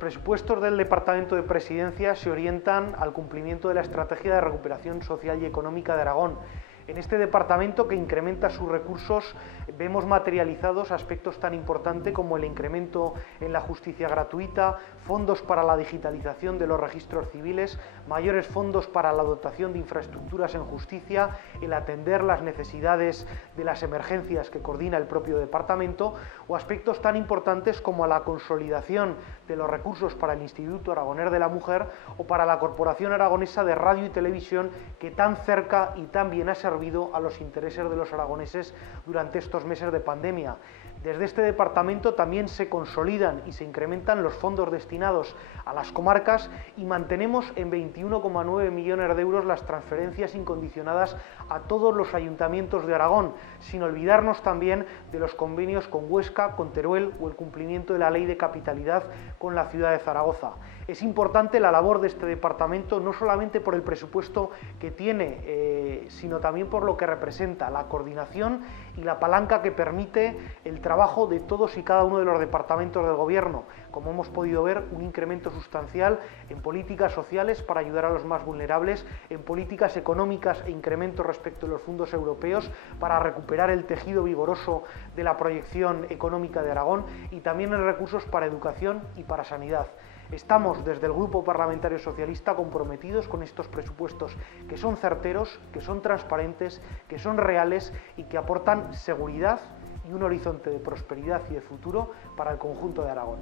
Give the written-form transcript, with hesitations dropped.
presupuestos del Departamento de Presidencia se orientan al cumplimiento de la Estrategia de Recuperación Social y Económica de Aragón. En este departamento, que incrementa sus recursos, vemos materializados aspectos tan importantes como el incremento en la justicia gratuita, fondos para la digitalización de los registros civiles, mayores fondos para la dotación de infraestructuras en justicia, el atender las necesidades de las emergencias que coordina el propio departamento, o aspectos tan importantes como la consolidación de los recursos para el Instituto Aragonés de la Mujer o para la Corporación Aragonesa de Radio y Televisión, que tan cerca y tan bien ha servido a los intereses de los aragoneses durante estos meses de pandemia. Desde este departamento también se consolidan y se incrementan los fondos destinados a las comarcas y mantenemos en 21,9 millones de euros las transferencias incondicionadas a todos los ayuntamientos de Aragón, sin olvidarnos también de los convenios con Huesca, con Teruel o el cumplimiento de la ley de capitalidad con la ciudad de Zaragoza. Es importante la labor de este departamento, no solamente por el presupuesto que tiene, sino también por lo que representa, la coordinación y la palanca que permite el trabajo de todos y cada uno de los departamentos del Gobierno. Como hemos podido ver, un incremento sustancial en políticas sociales para ayudar a los más vulnerables, en políticas económicas e incrementos respecto a los fondos europeos para recuperar el tejido vigoroso de la proyección económica de Aragón, y también en recursos para educación y para sanidad. Estamos desde el Grupo Parlamentario Socialista comprometidos con estos presupuestos, que son certeros, que son transparentes, que son reales y que aportan seguridad y un horizonte de prosperidad y de futuro para el conjunto de Aragón.